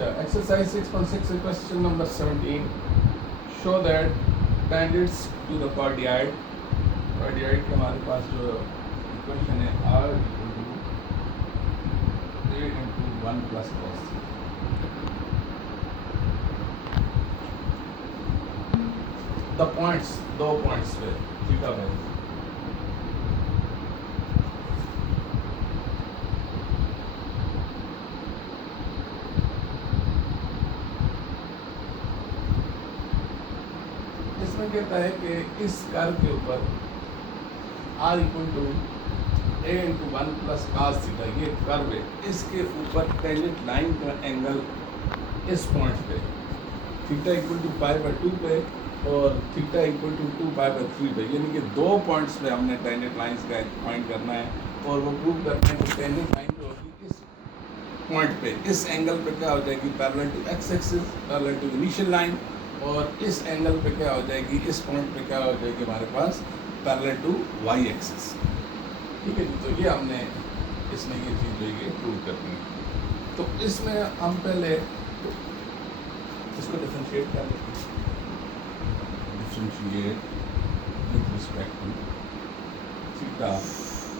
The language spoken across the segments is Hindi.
Exercise 6.6 question number 17. Show that tangents to the chordioid. Chordioid के हमारे पास जो इक्वेशन है r a into 1 plus cos. The points, दो points पे थीटा पे इसमें कहता है कि इस कर्व के ऊपर r equal to a into 1 plus cos theta, ये कर्व है, इसके ऊपर टेंजेंट लाइन का एंगल इस पॉइंट पे theta equal to pi by 2 पे और theta equal to 2 pi by 3 पे, यानी कि दो पॉइंट्स पे हमने टेंजेंट लाइंस का फाइंड करना है और वो प्रूव करना है कि टेंजेंट लाइन जो होगी इस पॉइंट पे, इस एंगल पे क्या हो जाएगी, parallel to x axis, parallel to initial line, और इस एंगल पे क्या हो जाएगी, इस पॉइंट पे क्या हो जाएगी हमारे पास पैरेलल टू वाई एक्सिस। ठीक है जी, तो ये हमने इसमें ये चीज़ जो है प्रूव करनी है। तो इसमें हम पहले इसको डिफरेंशिएट कर लेते हैं, differentiate with respect to theta,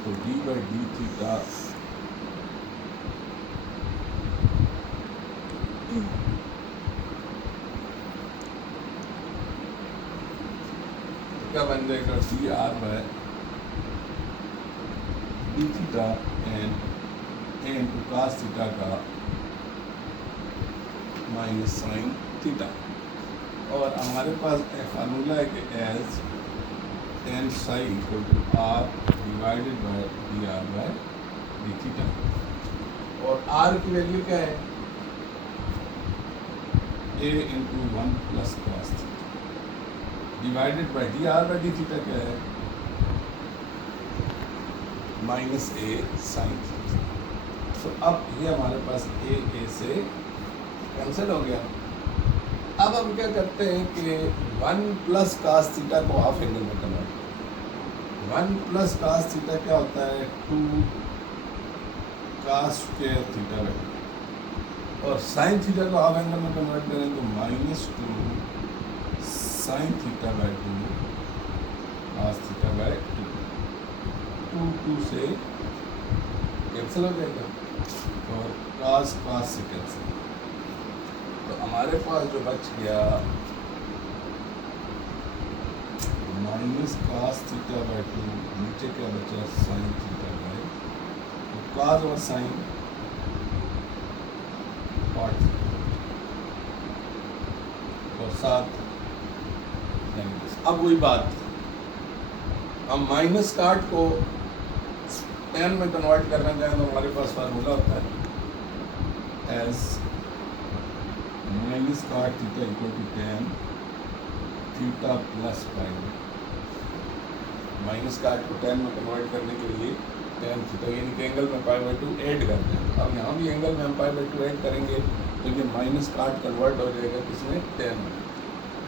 तो डी बाई डी थीटा क्या बन जाएगा, d r by d theta and a into cos theta का माइनस साइन थीटा, और हमारे पास फार्मूला है कि as tan psi equal to r divided by d r by d theta, और आर की वैल्यू क्या है, a into 1 plus cos theta divided by d r by d theta क्या है, माइनस ए साइन थीटा। तो अब ये हमारे पास ए से कैंसिल हो गया। अब हम क्या करते हैं कि 1 प्लस कास थीटा को हाफ एंगल में कन्वर्ट करें। 1 प्लस कास थीटा क्या होता है, 2 कास स्क्वायर थीटा बाई, और साइन थीटा को हाफ एंगल में कन्वर्ट करें तो minus 2 sine theta by 2 cos theta by 2, 2 से कैंसिल हो जाएगा और कास कास से कैंसिल, तो हमारे पास जो बच गया माइनस कास थीटा बाई 2, नीचे क्या बचा साइन थीटा बाई, तो कास और साइन पार्ट और साथ। अब वही बात, हम माइनस काट को टेन में कन्वर्ट करना चाहें तो हमारे पास फार्मूला होता है as minus cot theta equal to tan theta plus pi, minus cot को टेन में कन्वर्ट करने के लिए टेन थीटा यानी कि एंगल में पाई बाई 2 ऐड करते हैं। अब यहाँ भी एंगल में हम पाई बाई 2 ऐड करेंगे तो ये माइनस काट कन्वर्ट हो जाएगा किसमें, टेन में,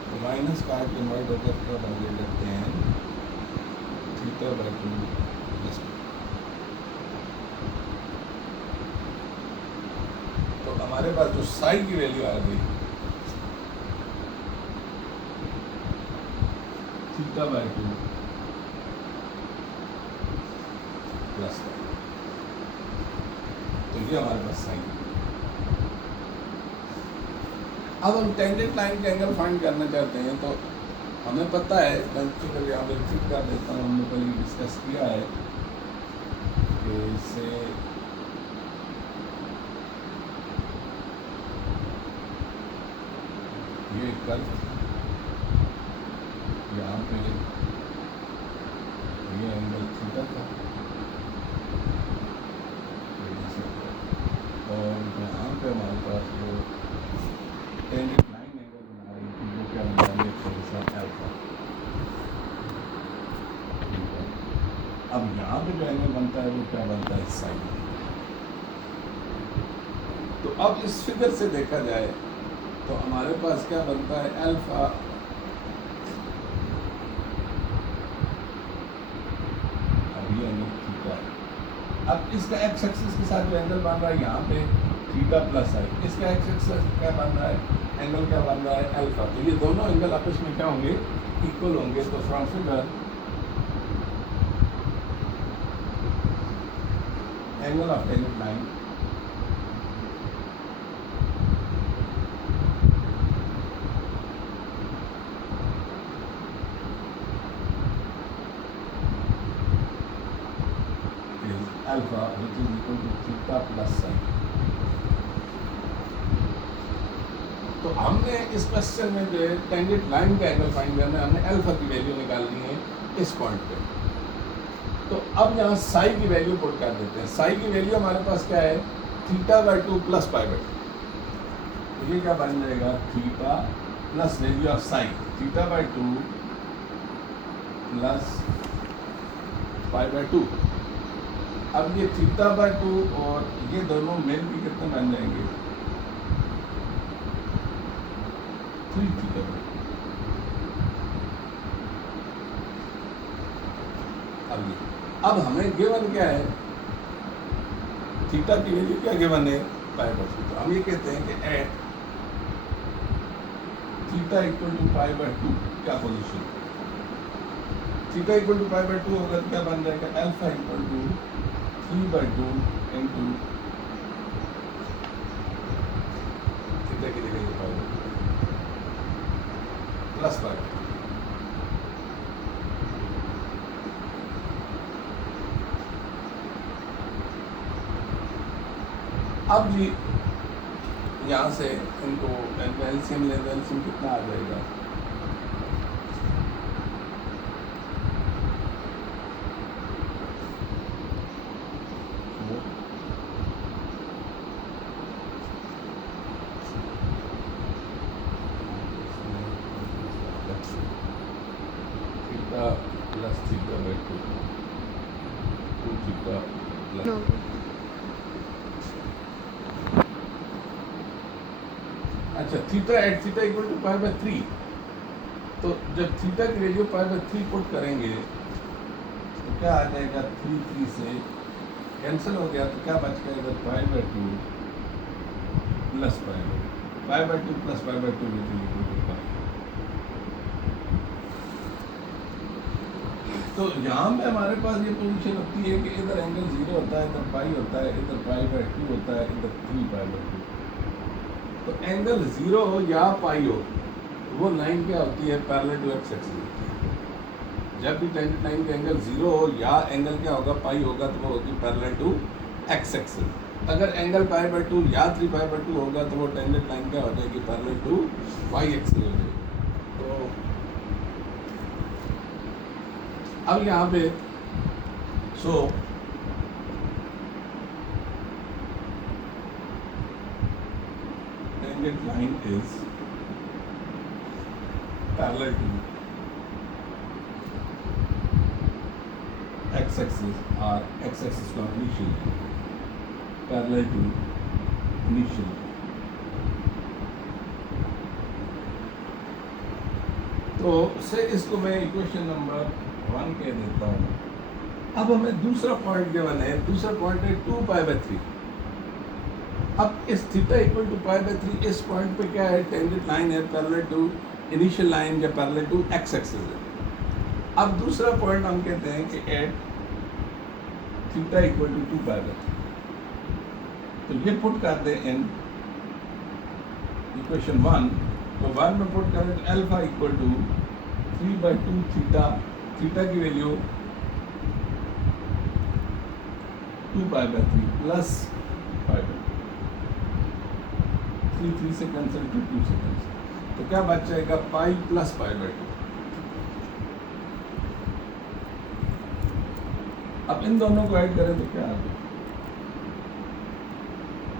तो माइनस काट कन्वर्ट होकर क्या हो जाएगा टेन थीटा बाई 2 प्लस, तो हमारे पास जो साई की वैल्यू आ गई थीटा बाई 2 प्लस, तो ये हमारे पास साई। अब हम टेंजेंट लाइन के एंगल फाइंड करना चाहते हैं, तो हमें पता है, मैं चलो यहाँ पे फिट कर देता हूँ, हमने पहले डिस्कस किया है कि इससे ये कर्व यहाँ पे ये एंगल थीटा था और यहाँ पे हमारे पास जो टेंजेंट लाइन एंगल बना रही थी वो क्या बना रही है अल्फा। अब यहाँ पे जो एंगल बनता है वो क्या बनता है, साइन। तो अब इस फिगर से देखा जाए तो हमारे पास क्या बनता है, अल्फा अब ये एंगल थीटा है। अब इसका एक्स एक्सिस के साथ जो एंगल बन रहा है यहाँ पे थीटा प्लस आई, इसका एक्स एक्सिस क्या बन रहा है, एंगल क्या बन रहा है, अल्फा। तो ये दोनों एंगल आपस में क्या होंगे, इक्वल होंगे। तो from figure angle of tangent line is alpha, which is equal to theta plus psi। तो हमने इस क्वेश्चन में जो है टेंजेंट लाइन का एंगल फाइंड करना है, हमने अल्फा की वैल्यू निकालनी है इस पॉइंट पे। तो अब यहाँ साई की वैल्यू पुट कर देते हैं। साई की वैल्यू हमारे पास क्या है, theta by 2 plus pi by 2। ये क्या बन जाएगा, theta plus value of Sai, theta by 2 plus pi by 2। अब ये थीटा बाई 2 और ये दोनों मिल के कितने बन जाएंगे, 3 थीटा बाई। अब हमें गिवन क्या है, थीटा की वैल्यू क्या गिवन है, पाई बाई 2। तो हम ये कहते हैं कि at theta equal to pi by 2 क्या position, theta equal to pi by 2 होगा तो क्या बन जाएगा, alpha equal to 3 by 2 into theta की जगह ये पाई प्लस पाई। अब जी यहाँ से इनको एलसीएम ले, एलसीएम कितना आ जाएगा, theta plus theta by 2 theta plus अच्छा theta at theta equal to pi by 3। तो जब थीटा की वैल्यू पाई बाई 3 पुट करेंगे तो क्या आ जाएगा, 3 से कैंसिल हो गया तो क्या बच गया इधर, pi by 2 plus pi by 2 plus pi by 2 equal to pi. तो यहाँ पे हमारे पास ये पोजीशन होती है कि इधर एंगल 0 होता है, इधर पाई होता है, इधर पाई बाई 2 होता है, इधर 3 पाई बाई 2। तो एंगल 0 हो या पाई हो, वो लाइन क्या होती है, पैरेलल टू एक्स एक्सिस होती है। जब भी टेंजेंट लाइन का एंगल 0 हो या एंगल क्या होगा, पाई होगा, तो वो होगी पैरेलल टू एक्स एक्सिस। अगर एंगल पाई बाई 2 या 3 पाई बाई 2 होगा तो वो टेंजेंट लाइन क्या हो जाएगी, पैरेलल टू वाई एक्सिस हो जाएगी। तो अब यहाँ पे सो tangent line is parallel to x-axis or x-axis का initial parallel to initial। तो से इसको मैं इक्वेशन नंबर 1 कह देता हूँ। अब हमें दूसरा पॉइंट गिवन है, दूसरा पॉइंट है 2 पाई बाई 3। अब इस theta equal to pi by 3 इस पॉइंट पे क्या है, टेंजेंट लाइन है पैरेलल टू इनिशियल लाइन या पैरेलल टू एक्स एक्सिस है। अब दूसरा पॉइंट हम कहते हैं कि at theta equal to 2 pi by 3। तो ये पुट कर दें इन इक्वेशन 1। तो 1 में पुट करें तो alpha equal to 3 by 2 theta, theta की value 2 pi by 3 plus pi by 3 से कैंसिल 2 से कैंसिल। तो क्या बच जाएगा, पाई प्लस पाई बाई 2। अब इन दोनों को ऐड करें तो क्या आ गया,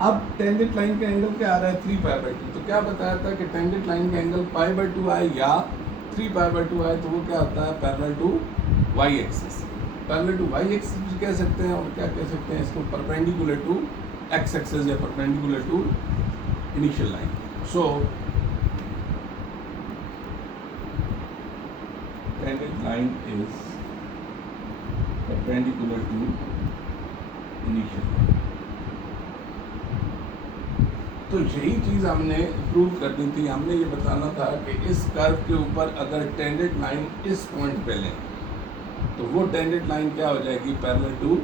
अब टेंजेंट लाइन का एंगल क्या आ रहा है, 3 पाई बाई 2। तो क्या बताया था कि टेंजेंट लाइन का एंगल पाई बाई 2 आए या 3 पाई बाई 2 आए तो वो क्या होता है, parallel to y axis. Parallel to y axis भी कह सकते हैं और क्या कह सकते हैं इसको, परपेंडिकुलर टू एक्स एक्सिस या perpendicular to initial line। So tangent line is perpendicular to initial line। तो यही चीज़ हमने प्रूव करनी थी। हमने ये बताना था कि इस कर्व के ऊपर अगर टेंजेंट लाइन इस पॉइंट पे लें तो वो टेंजेंट लाइन क्या हो जाएगी, पैरेलल टू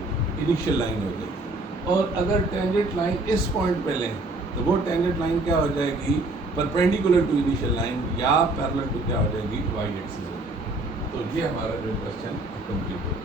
इनिशियल लाइन हो जाएगी। और अगर टेंजेंट लाइन इस पॉइंट पे लें तो वो टेंजेंट लाइन क्या हो जाएगी, परपेंडिकुलर टू इनिशियल लाइन या पैरेलल टू क्या हो जाएगी, वाई एक्सिस हो जाएगी। तो ये हमारा जो क्वेश्चन कंप्लीट हो